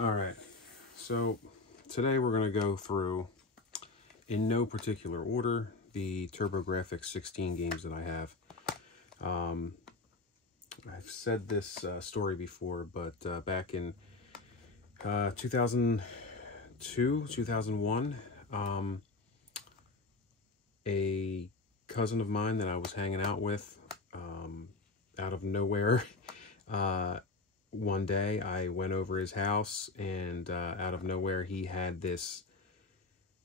All right, so today we're going to go through, in no particular order, the TurboGrafx 16 games that I have. I've said this story before, but back in 2002, 2001, a cousin of mine that I was hanging out with, out of nowhere, one day I went over his house, and out of nowhere he had this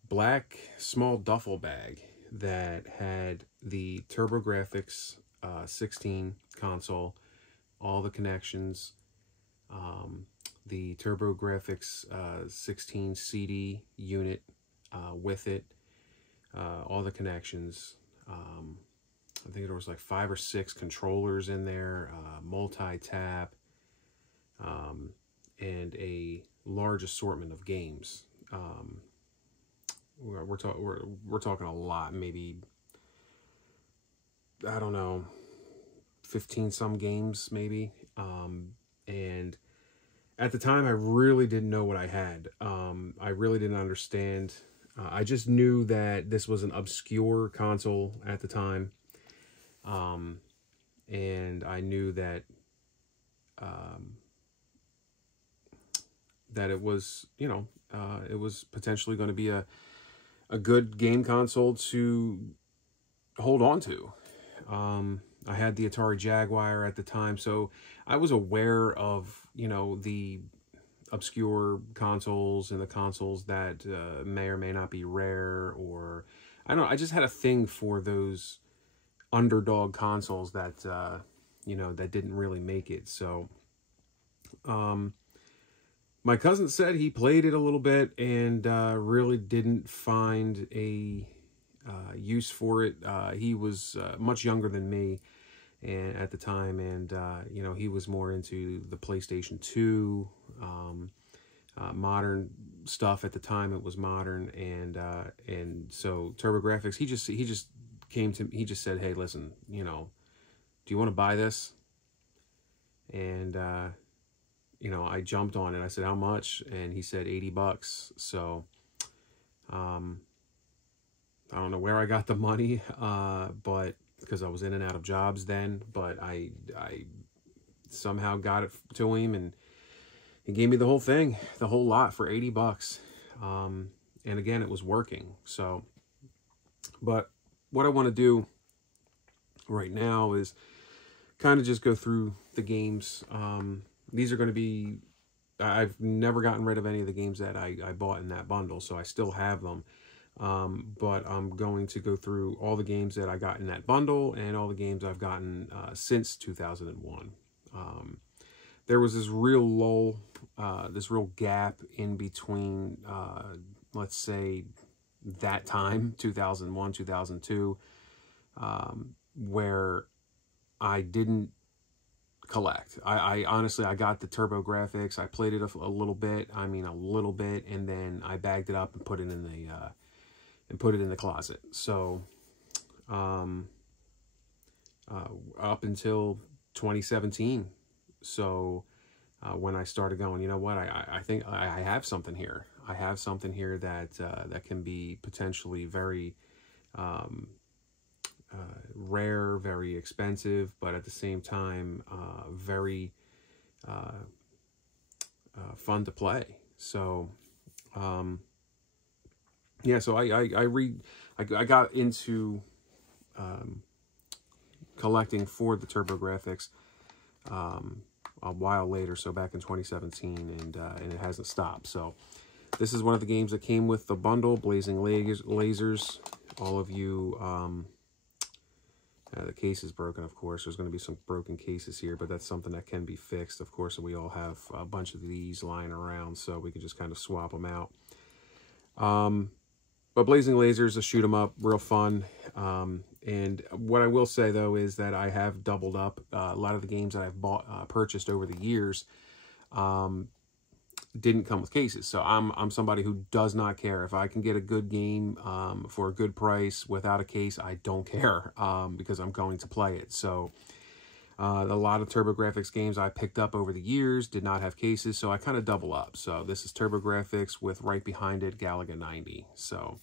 black small duffel bag that had the TurboGrafx 16 console, all the connections, the TurboGrafx 16 CD unit with it, all the connections. I think there was like 5 or 6 controllers in there, multi-tap, and a large assortment of games. We're talking a lot, maybe, I don't know, 15 some games maybe. And at the time I really didn't know what I had. I really didn't understand. I just knew that this was an obscure console at the time. And I knew that that it was, you know, it was potentially going to be a good game console to hold on to. I had the Atari Jaguar at the time, so I was aware of, you know, the obscure consoles and the consoles that may or may not be rare, or I don't know, I just had a thing for those underdog consoles that you know, that didn't really make it. So my cousin said he played it a little bit and really didn't find a use for it. He was much younger than me and at the time, and you know, he was more into the PlayStation 2, modern stuff. At the time it was modern, and so TurboGrafx, he just came to me, he just said, hey, listen, you know, do you want to buy this? And you know, I jumped on it. I said, how much? And he said $80. So I don't know where I got the money, but because I was in and out of jobs then, but I somehow got it to him, and he gave me the whole thing, the whole lot, for $80. And again, it was working. So, but what I want to do right now is kind of just go through the games. These are going to be, I've never gotten rid of any of the games that I bought in that bundle, so I still have them. But I'm going to go through all the games that I got in that bundle and all the games I've gotten since 2001. There was this real lull, this real gap in between, let's say, that time, 2001, 2002, where I didn't collect. I honestly, I got the TurboGrafx, I played it a little bit, I mean a little bit, and then I bagged it up and put it in the closet. So up until 2017, so when I started going, you know what, I think I have something here. I have something here that that can be potentially very rare, very expensive, but at the same time very fun to play. So yeah, so I got into collecting for the TurboGrafx a while later, so back in 2017, and it hasn't stopped. So this is one of the games that came with the bundle, Blazing Lasers. All of you, the case is broken, of course. There's going to be some broken cases here, but that's something that can be fixed, of course. And we all have a bunch of these lying around, so we can just kind of swap them out. But Blazing Lasers, a shoot 'em up, real fun. And what I will say, though, is that I have doubled up. A lot of the games that I've purchased over the years didn't come with cases. So I'm somebody who does not care. If I can get a good game for a good price without a case, I don't care, because I'm going to play it. So A lot of TurboGrafx games I picked up over the years did not have cases, so I kind of double up. So this is TurboGrafx with right behind it Galaga 90. So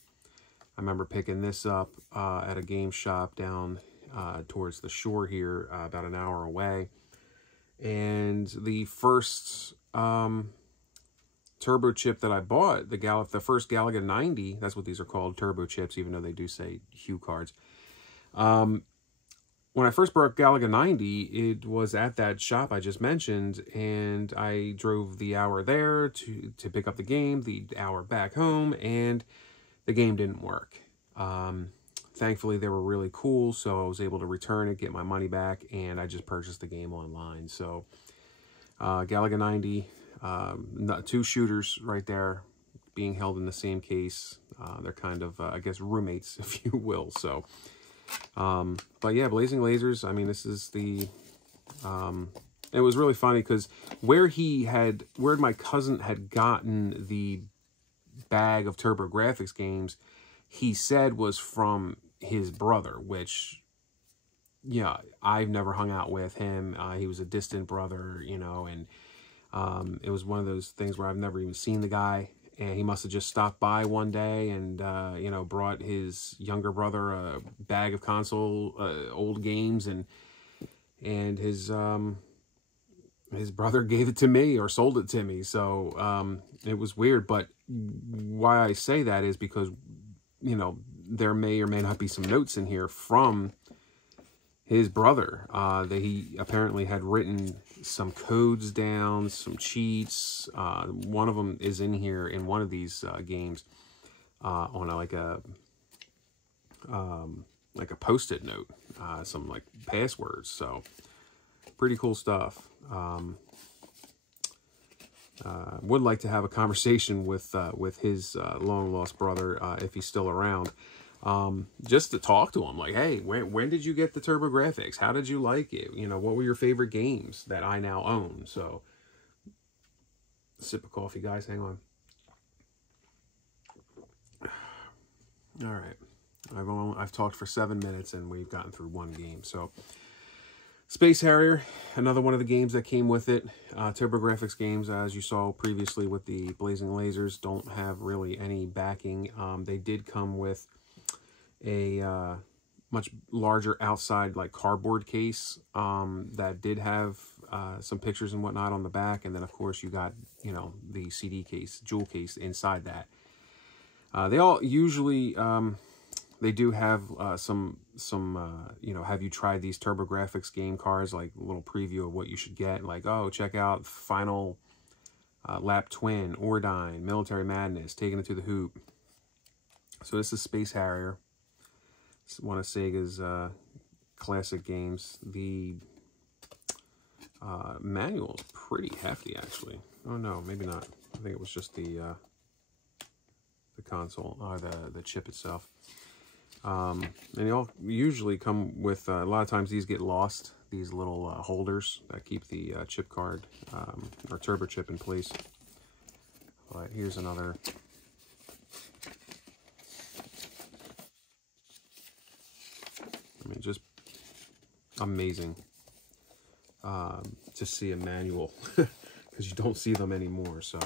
I remember picking this up at a game shop down towards the shore here, about an hour away. And the first turbo chip that I bought, the first Galaga 90, that's what these are called, turbo chips, even though they do say Hue cards. When I first bought Galaga 90, it was at that shop I just mentioned, and I drove the hour there to pick up the game, the hour back home, and the game didn't work. Thankfully, they were really cool, so I was able to return it, get my money back, and I just purchased the game online. So, Galaga 90, two shooters right there being held in the same case. They're kind of, I guess, roommates, if you will. So, but yeah, Blazing Lasers, I mean, this is the, it was really funny because where my cousin had gotten the bag of TurboGrafx games, he said was from his brother, which, yeah, I've never hung out with him. He was a distant brother, you know, and it was one of those things where I've never even seen the guy, and he must have just stopped by one day and, you know, brought his younger brother a bag of console, old games, and his brother gave it to me or sold it to me. So it was weird, but why I say that is because, you know, there may or may not be some notes in here from his brother that he apparently had written some codes down, some cheats. One of them is in here in one of these games on like a post-it note, some like passwords. So pretty cool stuff. Would like to have a conversation with his long lost brother if he's still around. Just to talk to him, like, hey, when did you get the TurboGrafx? How did you like it? You know, what were your favorite games that I now own? So, sip of coffee, guys. Hang on. All right, I've talked for 7 minutes and we've gotten through one game. So, Space Harrier, another one of the games that came with it. TurboGrafx games, as you saw previously with the Blazing Lasers, don't have really any backing. They did come with a much larger outside like cardboard case that did have some pictures and whatnot on the back, and then of course you got, you know, the CD case, jewel case inside that. They all usually they do have some you know, have you tried these TurboGrafx game cards, like a little preview of what you should get, like, oh, check out Final Lap Twin, Ordyne, Military Madness, Taking It to the Hoop. So this is Space Harrier. It's one of Sega's classic games. The manual is pretty hefty, actually. Oh no, maybe not. I think it was just the console, or the chip itself. And they all usually come with, a lot of times these get lost, these little holders that keep the chip card or turbo chip in place. But here's another. I mean, just amazing to see a manual, because you don't see them anymore. So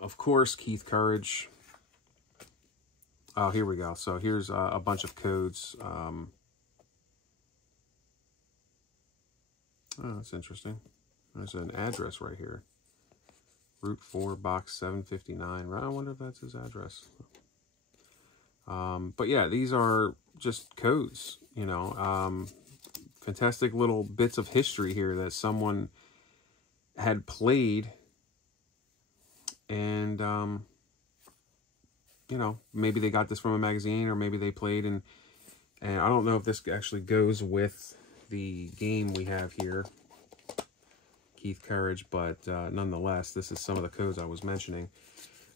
of course, Keith Courage. Oh, here we go. So here's a bunch of codes. Oh, that's interesting. There's an address right here. Route 4, box 759. I wonder if that's his address. But yeah, these are just codes, you know. Fantastic little bits of history here that someone had played, and you know, maybe they got this from a magazine, or maybe they played, and I don't know if this actually goes with the game we have here, Keith Courage, but nonetheless, this is some of the codes I was mentioning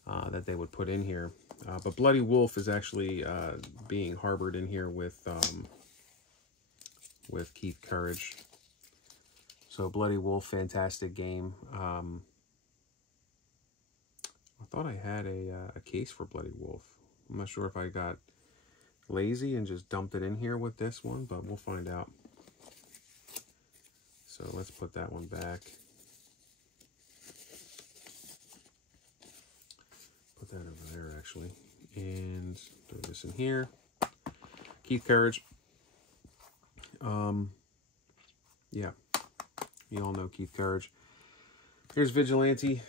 that they would put in here. But Bloody Wolf is actually being harbored in here with Keith Courage. So Bloody Wolf, fantastic game. I thought I had a case for Bloody Wolf. I'm not sure if I got lazy and just dumped it in here with this one, but we'll find out. So let's put that one back. Put that over there, actually. And throw this in here. Keith Courage. Yeah. You all know Keith Courage. Here's Vigilante.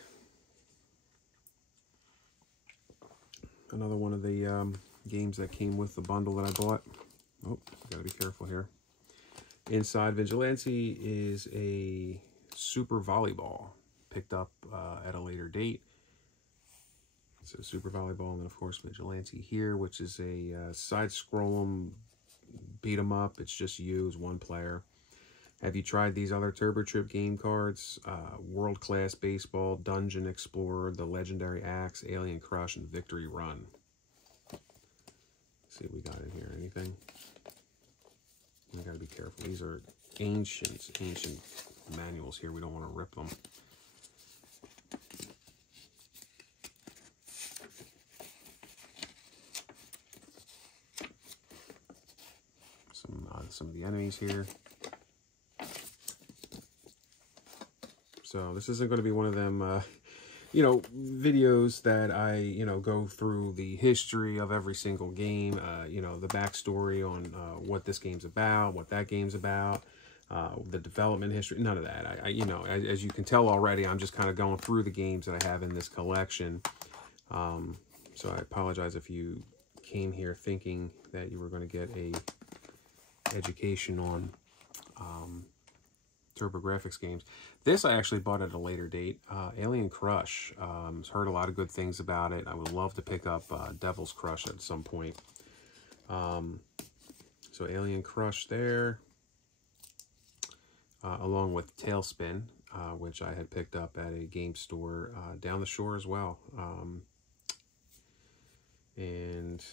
Another one of the games that came with the bundle that I bought. Oh, gotta be careful here. Inside Vigilante is a Super Volleyball, picked up at a later date. So Super Volleyball, and then of course Vigilante here, which is a side-scroll beat 'em up. It's just you as one player. Have you tried these other Turbo Trip game cards? World Class Baseball, Dungeon Explorer, The Legendary Axe, Alien Crush, and Victory Run. Let's see what we got in here. Anything? We gotta be careful. These are ancient manuals here. We don't want to rip them. Some of the enemies here. So this isn't going to be one of them, you know, videos that I, you know, go through the history of every single game, you know, the backstory on what this game's about, what that game's about, the development history, none of that. I you know, as you can tell already, I'm just kind of going through the games that I have in this collection. So I apologize if you came here thinking that you were going to get a education on TurboGrafx games. This I actually bought at a later date. Alien Crush. Heard a lot of good things about it. I would love to pick up Devil's Crush at some point. So Alien Crush there. Along with Tailspin, which I had picked up at a game store down the shore as well. And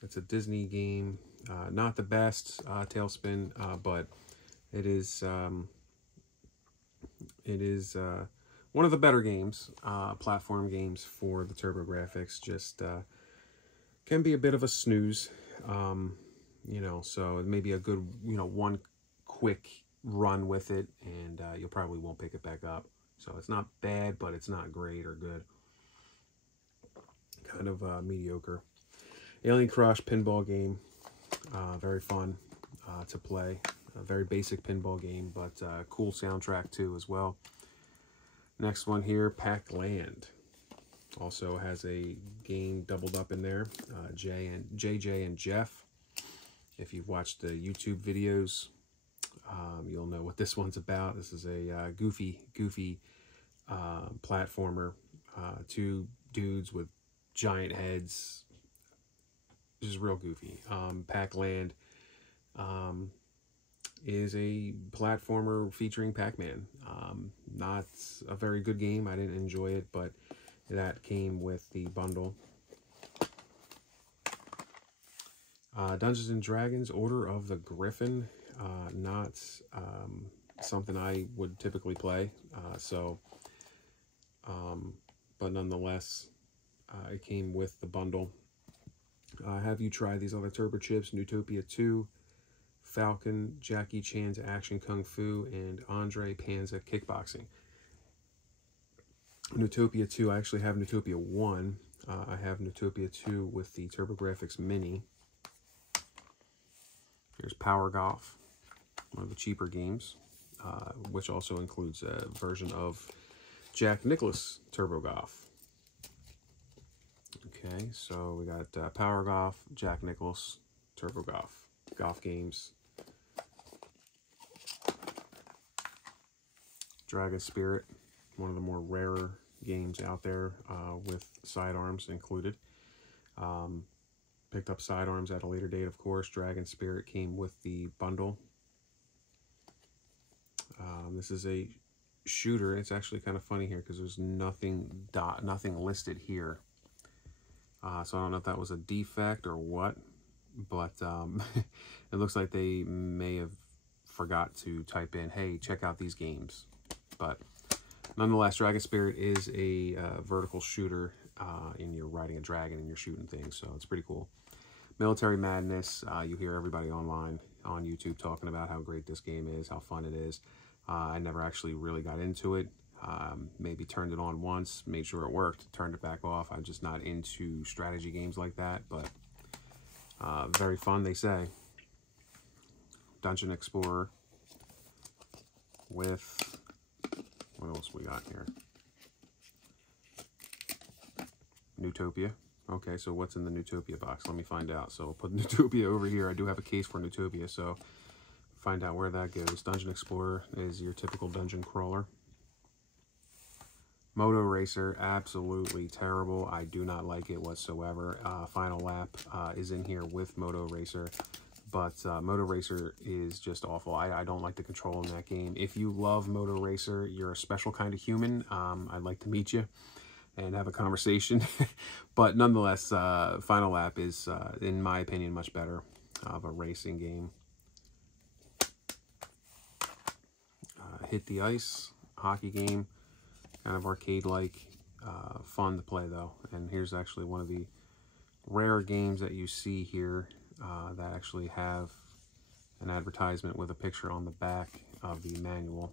it's a Disney game. Not the best, Tailspin, but it is one of the better games, platform games for the TurboGrafx. Just can be a bit of a snooze, you know, so it may be a good, you know, one quick run with it, and you'll probably won't pick it back up. So it's not bad, but it's not great or good. Kind of mediocre. Alien Crush pinball game, very fun to play. A very basic pinball game, but cool soundtrack too as well. Next one here, Pac Land. Also has a game doubled up in there. JJ and Jeff. If you've watched the YouTube videos, you'll know what this one's about. This is a goofy platformer. Two dudes with giant heads. Just real goofy. Pac Land is a platformer featuring Pac-Man. Not a very good game. I didn't enjoy it, but that came with the bundle. Dungeons and Dragons, Order of the Griffin. Not something I would typically play. But nonetheless, it came with the bundle. Have you tried these other Turbo Chips? Newtopia 2, Falcon, Jackie Chan's Action Kung Fu, and Andre Panza Kickboxing. Newtopia 2, I actually have Newtopia 1. I have Newtopia 2 with the TurboGrafx Mini. Here's Power Golf, one of the cheaper games, which also includes a version of Jack Nicklaus Turbo Golf. Okay, so we got Power Golf, Jack Nicklaus, Turbo Golf, golf games. Dragon Spirit, one of the more rarer games out there with sidearms included. Picked up sidearms at a later date, of course. Dragon Spirit came with the bundle. This is a shooter. It's actually kind of funny here because there's nothing listed here. So I don't know if that was a defect or what, but it looks like they may have forgot to type in, hey, check out these games. But nonetheless, Dragon Spirit is a vertical shooter, and you're riding a dragon and you're shooting things, so it's pretty cool. Military Madness. You hear everybody online on YouTube talking about how great this game is, how fun it is. I never actually really got into it. Maybe turned it on once, made sure it worked, turned it back off. I'm just not into strategy games like that, but very fun, they say. Dungeon Explorer with, what else we got here? Newtopia. Okay, so what's in the Newtopia box? Let me find out. So I'll put Newtopia over here. I do have a case for Newtopia, so find out where that goes. Dungeon Explorer is your typical dungeon crawler. Moto Racer, absolutely terrible. I do not like it whatsoever. Final Lap is in here with Moto Racer, but Moto Racer is just awful. I don't like the control in that game. If you love Moto Racer, you're a special kind of human. I'd like to meet you and have a conversation. But nonetheless, Final Lap is, in my opinion, much better of a racing game. Hit the Ice, hockey game, kind of arcade-like, fun to play though. And here's actually one of the rare games that you see here that actually have an advertisement with a picture on the back of the manual.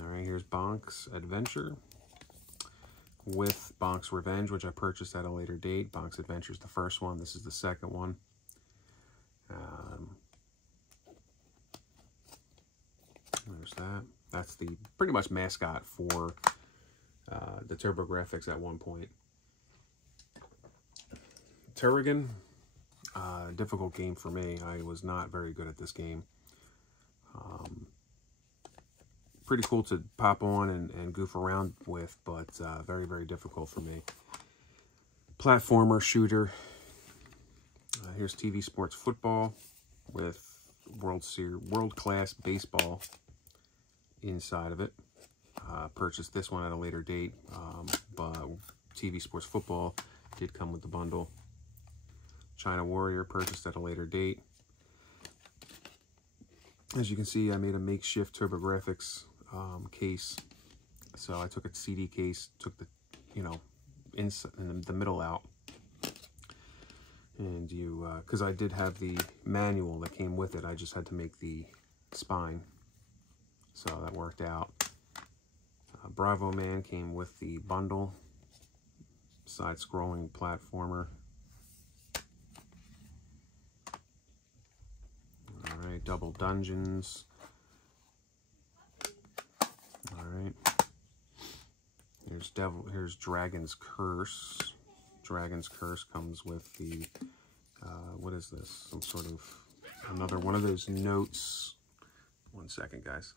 All right, here's Bonk's Adventure with Bonk's Revenge, which I purchased at a later date. Bonk's Adventure is the first one. This is the second one. There's that. That's the pretty much mascot for the TurboGrafx at one point. Turrigan, difficult game for me. I was not very good at this game. Pretty cool to pop on and goof around with, but very, very difficult for me. Platformer shooter. Here's TV Sports Football with World Class Baseball inside of it. Purchased this one at a later date, but TV Sports Football did come with the bundle. China Warrior, purchased at a later date. As you can see, I made a makeshift TurboGrafx case. So I took a CD case, took the, inside and the middle out. And because I did have the manual that came with it, I just had to make the spine. So that worked out. Bravo Man came with the bundle. Side-scrolling platformer. All right, Double Dungeons. All right. Here's Dragon's Curse. Dragon's Curse comes with the, what is this? Some sort of, another one of those notes. One second, guys.